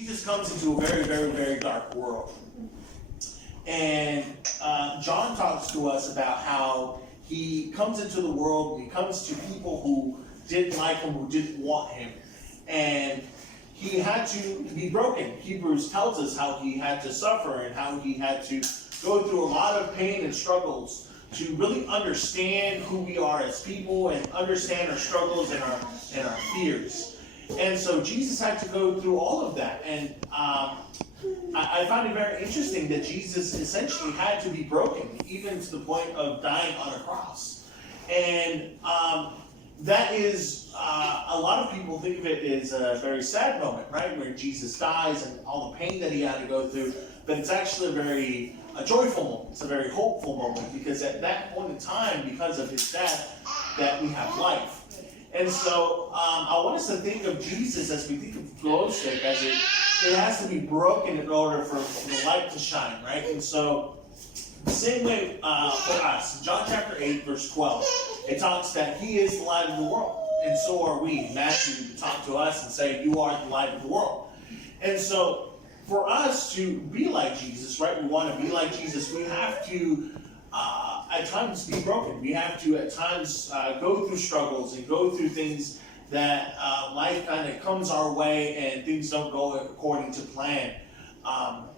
Jesus comes into a very, very, very dark world. And John talks to us about how he comes into the world, he comes to people who didn't like him, who didn't want him. And he had to be broken. Hebrews tells us how he had to suffer and how he had to go through a lot of pain and struggles to really understand who we are as people and understand our struggles and our fears. And so Jesus had to go through all of that. And I find it very interesting that Jesus essentially had to be broken, even to the point of dying on a cross. And that is, a lot of people think of it as a very sad moment, right? Where Jesus dies and all the pain that he had to go through. But it's actually a joyful moment. It's a very hopeful moment, because at that point in time, because of his death, that we have life. And so I want us to think of Jesus as we think of the glow stick, as it has to be broken in order for the light to shine, right? And so the same way for us, John chapter 8, verse 12, it talks that he is the light of the world, and so are we. Matthew would talk to us and say, you are the light of the world. And so for us to be like Jesus, right, we want to be like Jesus, we have to at times be broken. We have to at times go through struggles and go through things that life kind of comes our way and things don't go according to plan.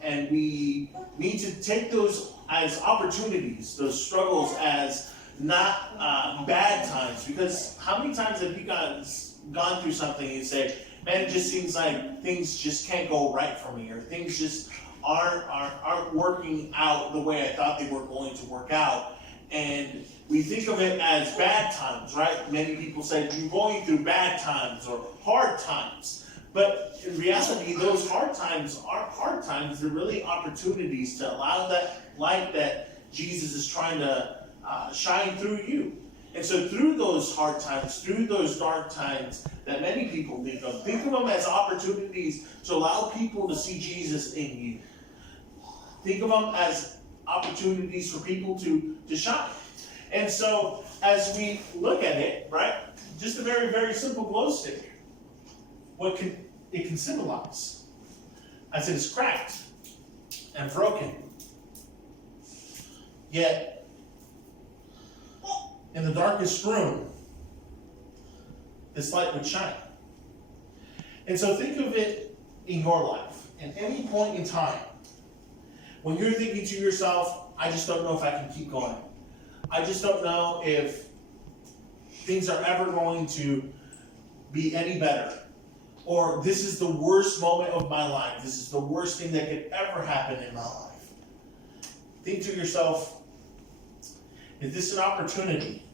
And we need to take those as opportunities, those struggles as not bad times. Because how many times have you gone through something and you say, man, it just seems like things just can't go right for me, or things just aren't working out the way I thought they were going to work out. And we think of it as bad times, right? Many people say you're going through bad times or hard times. But in reality, those hard times aren't hard times. They're really opportunities to allow that light that Jesus is trying to shine through you. And so through those hard times, through those dark times that many people think of them as opportunities to allow people to see Jesus in you. Think of them as opportunities for people to shine. And so as we look at it, right, just a very, very simple glow stick, what it can symbolize? As it is cracked and broken, yet in the darkest room, this light would shine. And so think of it in your life. At any point in time, when you're thinking to yourself, I just don't know if I can keep going. I just don't know if things are ever going to be any better. Or this is the worst moment of my life. This is the worst thing that could ever happen in my life. Think to yourself, is this an opportunity?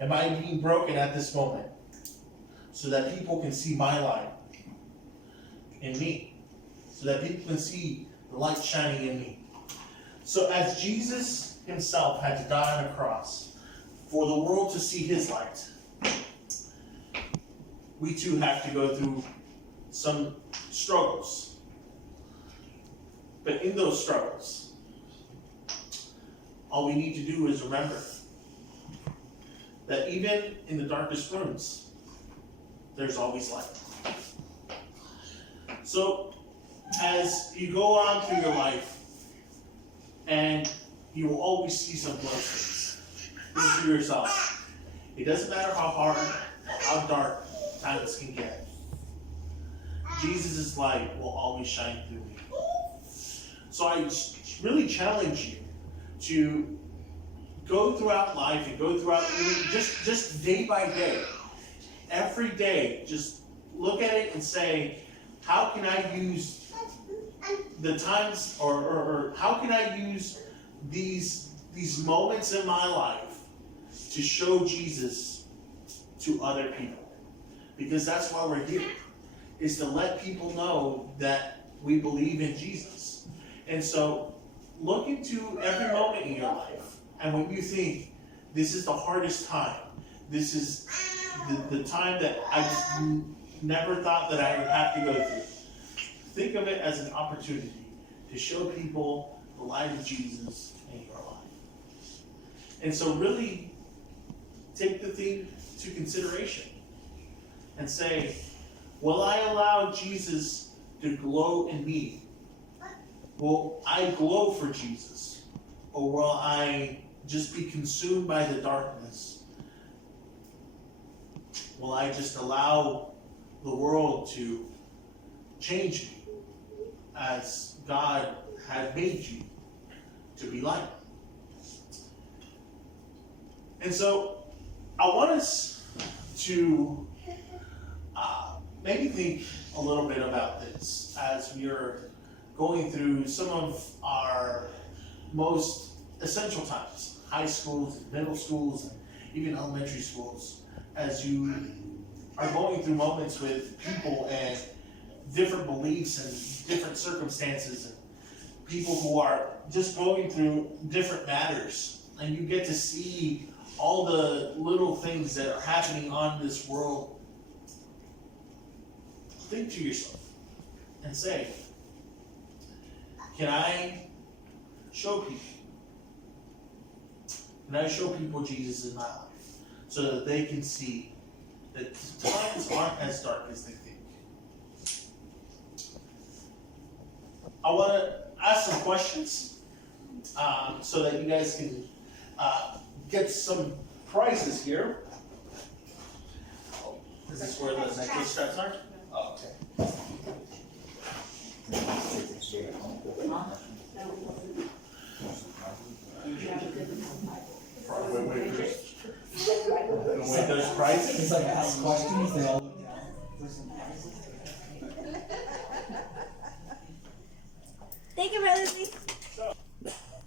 Am I being broken at this moment so that people can see my light in me? So that people can see the light shining in me. So as Jesus himself had to die on a cross for the world to see his light, we too have to go through some struggles. But in those struggles, all we need to do is remember that even in the darkest rooms, there's always light. So, as you go on through your life, and you will always see some glow sticks. Think to yourself, it doesn't matter how hard or how dark times can get, Jesus' light will always shine through me. So I really challenge you to go throughout life and go throughout just day by day, every day, just look at it and say, how can I use the times, or how can I use these moments in my life to show Jesus to other people? Because that's why we're here, is to let people know that we believe in Jesus. And so look into every moment in your life, and when you think, this is the hardest time, this is the time that I just never thought that I would have to go through, think of it as an opportunity to show people the light of Jesus in your life. And so really take the thing to consideration and say, will I allow Jesus to glow in me? Will I glow for Jesus? Or will I just be consumed by the darkness? Will I just allow the world to change me as God had made you to be like? And so I want us to maybe think a little bit about this as we are going through some of our most essential times, high schools, middle schools, and even elementary schools, as you are going through moments with people and different beliefs and different circumstances, and people who are just going through different matters, and you get to see all the little things that are happening on this world. Think to yourself and say, can I show people? Can I show people Jesus in my life so that they can see that times aren't as dark as they think? I want to ask some questions so that you guys can get some prizes here. Is this where the necklace straps are? Oh, okay. Wait, there's prizes? It's like ask questions, they all